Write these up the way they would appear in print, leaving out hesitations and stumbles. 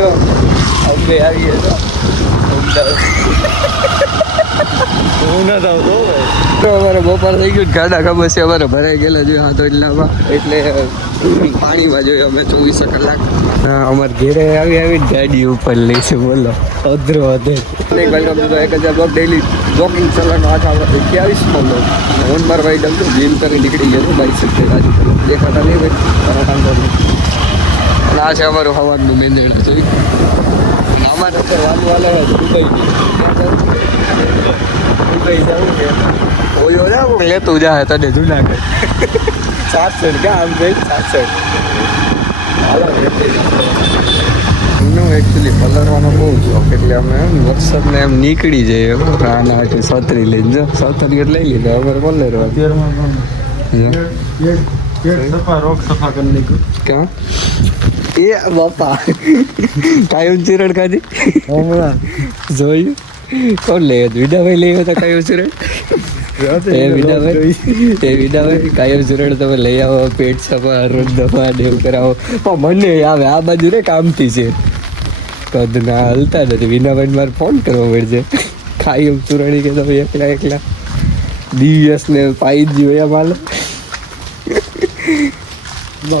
જો અમે આવીએ તો હું ન આવતો અમારે બપોર થઈ ગયું ગાડા ખબર છે અમારે ભરાઈ ગયેલા જોઈએ હા તો એટલે પાણીમાં જોઈએ અમે 24 કલાક અમારે ઘેરે આવી ગાડી ઉપર લઈ છે બોલો અધરો અધર welcome to 1000 blog daily walking ચલાવવાનો આજ આપણે 21 લો હું મારા ભાઈ ડમ જીમ કરી નીકળી ગયો બાઈક સાથે આજે દેખાતા નહીં ભાઈ કાંતો નહીં આ છે અમારું હવાનું મેંદેડ જોઈ અમારે અત્યારે વાલે દુબઈ જવું છે ઓયો જાવ લેતું જાય તને જુનાગઢ 700 ક્યાં આમ જઈ 700 એનું એકચ્યુઅલી પલરવાનો બહુ શોખ એટલે અમે એમ વરસાદને એમ નીકળી જઈએ આના હાટે છત્રી લઈને જો છત્રી લઈ લીધા અમારે પલરવા ક્યાં એ બાપા કાયમ ચિરણ ખાધી હમણાં જોયું કોણ લઈ વિડાભાઈ લઈ હતા કાયમ ચિરણ વિડાભાઈ કાયમ ચિરણ તમે લઈ આવો પેટ સફા રોજ દફા દેવ કરાવો પણ મને આવે આ બાજુ રે કામથી છે કદના હલતા નથી વિનાભાઈ મારે ફોન કરવો પડશે કાયમ ચૂરણી કે તમે એકલા દિવસને પાઈ જ જોયા માલો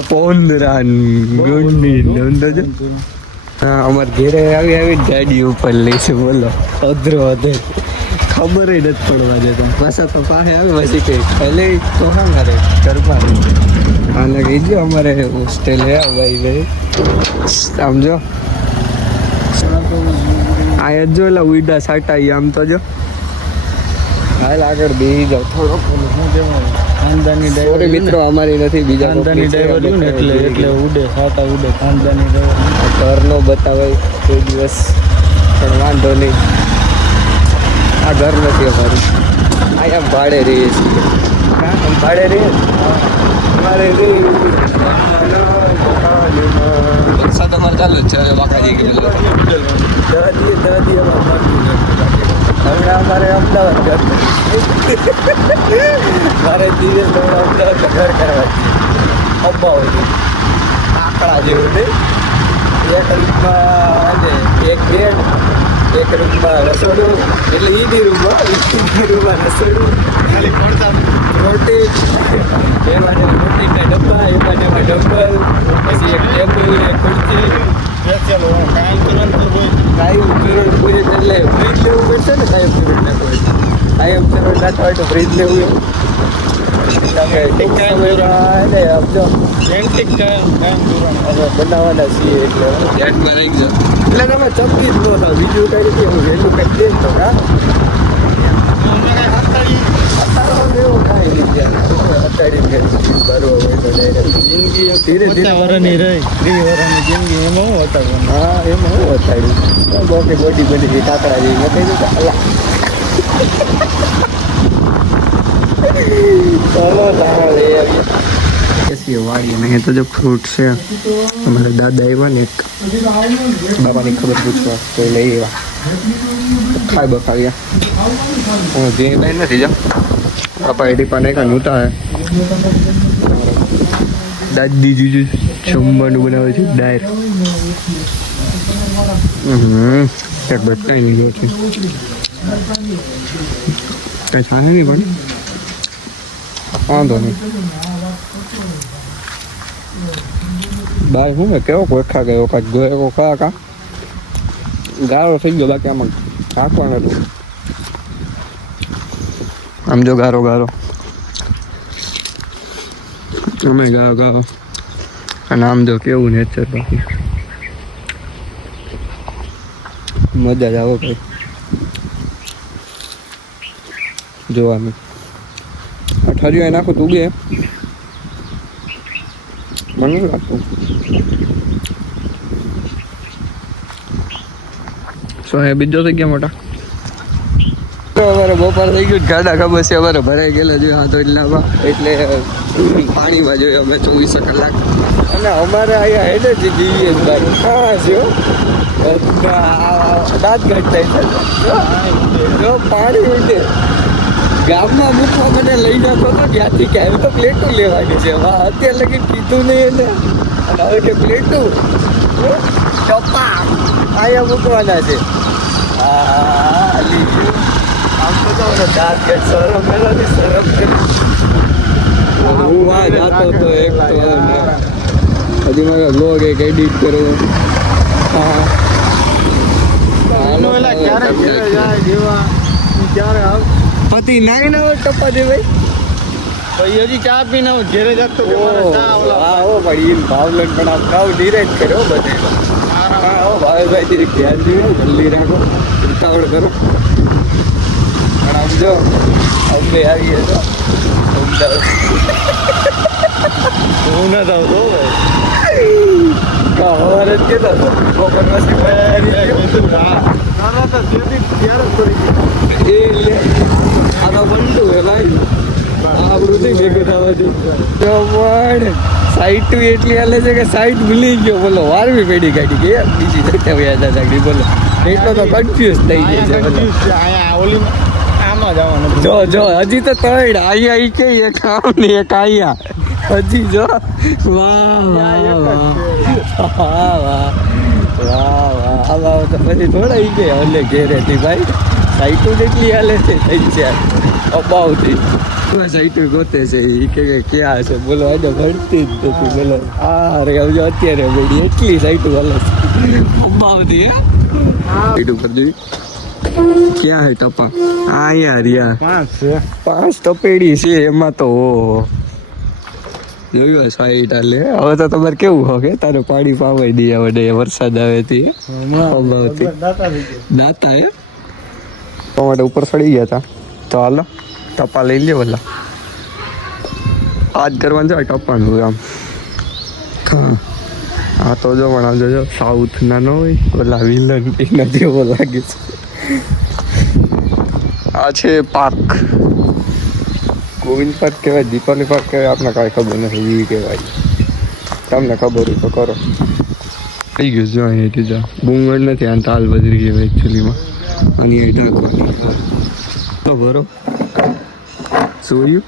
પોંદરાન ગુંડી નંદજ હા અમારે ઘેરે આવી ગાડી ઉપર લઈ છે બોલો અધરો અધર ખબર નથી પડવા દેતા પાછા તો પાસે આવે પછી કઈ પહેલે તો હા મારે ઘરમાં આને કહી દો અમારે હોસ્ટેલ હે ભાઈ સમજો આ જો એટલે ઉઈડા સાટા આમ તો જો હાલ આગળ બેસી જાવ થોડોક ખાનદાની ડ્રાઈવર મિત્રો અમારી નથી બીજા ખાનદાની ડ્રાઈવર ને એટલે ઉડે સાટા ઉડે ખાનદાની ડ્રાઈવર ઘરનો બતાવે કોઈ દિવસ પણ વાંધો નહીં આ ઘર નથી અમારું અહીંયા ભાડે રહીએ છીએ ભાડે રહીએ અમારે વરસાદ અમારે ચાલુ જ છે વાંકાજી હમણાં અમારે અમદાવાદ ઘર મારે દિવસ અમદાવાદ ઘર કરવા અબ્બાઓ આંકડા જેવું નહીં એક રૂમમાં એક બેડ એક રૂમમાં રસોડું એટલે ઈની રૂમમાં રસોડું ખાલી રોટી એમાં રોટીના ડબ્બા એમાં ડબ્બલ પછી એક ટેબલ એક ખુરશી કાયમ ચૂરણ પૂરી એટલે ફ્રીજ લેવું પડશે ને કાયમ ચૂરણ નાખવું કાયમ ચૂરણ નાખવા હોય તો ફ્રીજ લેવું બનાવવાના છીએ એટલે ધ્યાનમાં રહી જાઓ એટલે તમે ચમકી જ ન થાવ બીજું કઈ નથી હું વહેલું કંઈક દે તો હા એવું કાંઈ નહીં જિંદગી ધીરે ધીરે વરાની રહી 30 વર્ષની જિંદગી એમાં હું અટાડવાનું હા એમાં હું અટાડ્યું બોડી બની કાકડા જેવી મેં કહી દીધું અલા ચાલો વાડી નહીં તો જો ફ્રૂટ છે અમારા દાદા આવ્યા ને એક બાબાની ખબર પૂછવા કોઈ લઈ આવ્યા ખાય બખાવ્યા હું જે લઈ નથી જાઉં પાપા એડી પણ એક નૂતા હે દાદી જીજુ જમવાનું બનાવે છે ડાયર એક બટાઈ નહીં ગયો છે કંઈ થાય નહીં પણ વાંધો નહીં બાય હું કેવો કોખા ગયો કાંઈક ગયો ખા કા ગારો થઈ ગયો બાકી આમાં રાખવાનું હતું આમ જો ગારો ગારો અમે ગારો અને આમ જો કેવું નેચર બાકી મજા જ આવો ભાઈ જોવાનું અઠવાડિયું નાખું તું ગે મને નથી લાગતું શું હે બીજો થઈ ગયા મોટા અમારે બપોર થઈ ગયું ગાડા ખબર છે અમારે ભરાઈ ગયેલા જોઈએ હા તો એટલે પાણીમાં જોઈએ અમે 24 કલાક અને અમારે અહીંયા હેડે છે જીવીએસ ભાઈ હા છે દાંત ઘટતા જો પાણી ઉડે ગામમાં મૂકવા મને લઈ જતો હતો ત્યાંથી કે હવે તો પ્લેટો લેવાની છે અત્યારે લગી કીધું નહીં એને અને હવે કે પ્લેટો ચપ્પા અહીંયા મૂકવાના છે. આમ તો દાંત કે શરમ મેળવી શરમ હું આ જાતો તો એક તો હજી મારા બ્લોગ એક એડિટ કરવો. પતિ નાઈ ના હોય ટપ્પા દે ભાઈ હજી ચા પીને ઘેરે જતો ભાવલન પણ આપ ભાવ ડિરેક્ટ કર્યો બધે. ભાવેશભાઈ ધ્યાન દીધું જલ્દી રાખો ઉતાવળ કરો. પણ આમ જો અમને આવીએ તો હું ના થાવ તો સવારે જ કહેતા હતો બપોર પછી આ તો બંધુ હે ભાઈ આપણું નહીં ભેગું થવાથી. પણ સાઈડ એટલી હાલે છે કે સાઈડ ભૂલી ગયો બોલો વારવી પેઢી કાઢી કે બીજી જગ્યા વ્યાજ દાદાગડી બોલો એટલો તો કન્ફ્યુઝ થઈ જાય છે બોલો. જો જો હજી તો ત્રણ અહીંયા ઈ કે એક આમ ને એક અહીંયા હજી જો વાહ વાહ વાહ વાહ વાહ વાહ તો પછી થોડા ઈ કે હલે ઘેરેથી ભાઈ સાઈટું જેટલી હાલે છે થઈ છે અબાવથી સાઈટું ગોતે છે એ કે ક્યાં છે બોલો આજે ભરતી જ નથી બોલો. અરે જો અત્યારે બેડી એટલી સાઈટું હાલે છે અબાવથી હે સાઈટ ઉપર જોઈ ક્યાં હે ટપા અહીંયા રહ્યા 5 ટપેડી છે એમાં તો જોયું સાઈટ હાલે. હવે તો તમારે કેવું હો કે તારું પાણી પાવાઈ દે વડે વરસાદ આવે થી દાતા હે ટમાટા ઉપર સડી ગયા હતા તો હાલો ટપા લઈ લે ઓલા આજ કરવાનું છે ટપાનું આમ. હા તો જો પણ જોજો સાઉથ ના ન હોય ઓલા વિલન એના જેવો લાગે છે. આ છે પાર્ક ગોવિંદ પાર્ક કહેવાય દીપાલી પાર્ક કહેવાય આપણને કાંઈ ખબર નથી એ કહેવાય. તમને ખબર હોય તો કરો. થઈ ગયું જો અહીંયા કીધા બુંગળ નથી આ તાલ બદરી કહેવાય એકચ્યુઅલીમાં અને એ ઢાંકવાની તો ભરો જોયું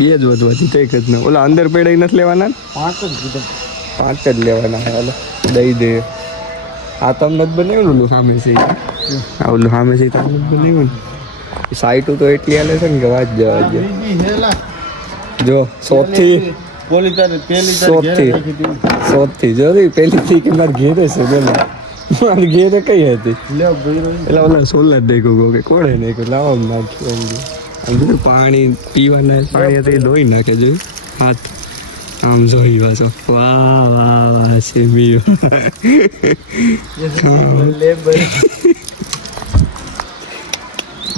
2 જ વધવાથી તો એક જ ના ઓલા અંદર પેડાઈ નથી લેવાના 5 જ લેવાના હાલો દઈ દે. આ તમને જ બનાવ્યું ઓલું સામે છે ઓલું સામે છે તમને જ બનાવ્યું ને સાઈટું તો એટલી હાલે છે ને કે વાત જવા દે. જો સોથી જો પેલી કે મારે ઘેરે છે બોલો મારે ઘેરે કઈ હતી એટલે ઓલા સોલર દેખો કે કોળે નહીં કે લાવવા નાખ્યું પાણી પીવાના પાણી હતી ધોઈ નાખે જોયું હાથ આમ જોઈ વાસો વાહ વાહ વાહ સેમી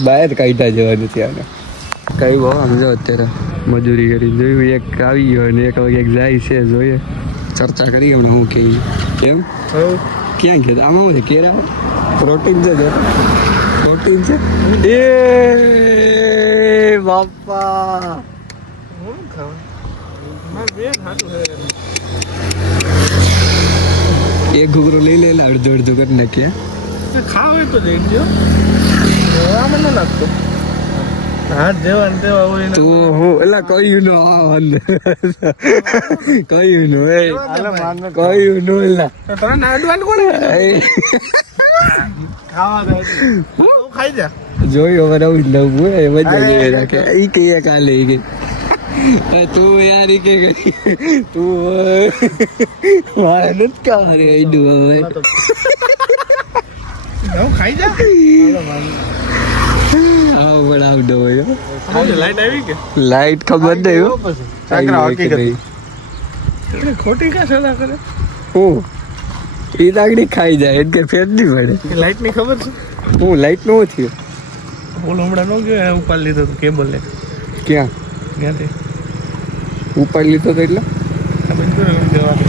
બહાર કાઢ્યા જવાનું ત્યાં કઈ બહુ સમજો અત્યારે મજૂરી કરી જોયું એક આવી ગયો અને એક જાય છે જોઈએ ચર્ચા કરી હમણાં હું કે કેમ ક્યાં ગયો આમાં શું છે કેરા પ્રોટીન છે પ્રોટીન છે એ બાપા એક ઘૂઘરો લઈ લે અડધું અડધું કરી નાખ્યા ખાવે તો દેખજો આમાં ન લાગતો હાથ દેવા ને દેવા હોય તો હું એટલે કયું નો કયું નો એ કયું નો એલા તને નાડવાનું કોને ખાવા દે ખાઈ જા જોયું હવે નવું નવું એ મજા લેવે રાખે ઈ કે કાલે ઈ કે તું યાર ઈ કે તું મારે નથી કા રે આઈડું હવે ખાઈ જા આવ બડાવ દો યો લાઈટ આવી કે લાઈટ ખબર નહીં હો સાકરા હકીકત ખોટી કા સલાહ કરે હું ઈ દાગડી ખાઈ જાય એટલે ફેર નહીં પડે લાઈટ ની ખબર છે હું લાઈટ નો થયો બોલ હમણાં નો ગયો ઉપાડ લીધો તો કેબલ લે ક્યાં ક્યાંથી ઉપાડ લીધો તો એટલે ખબર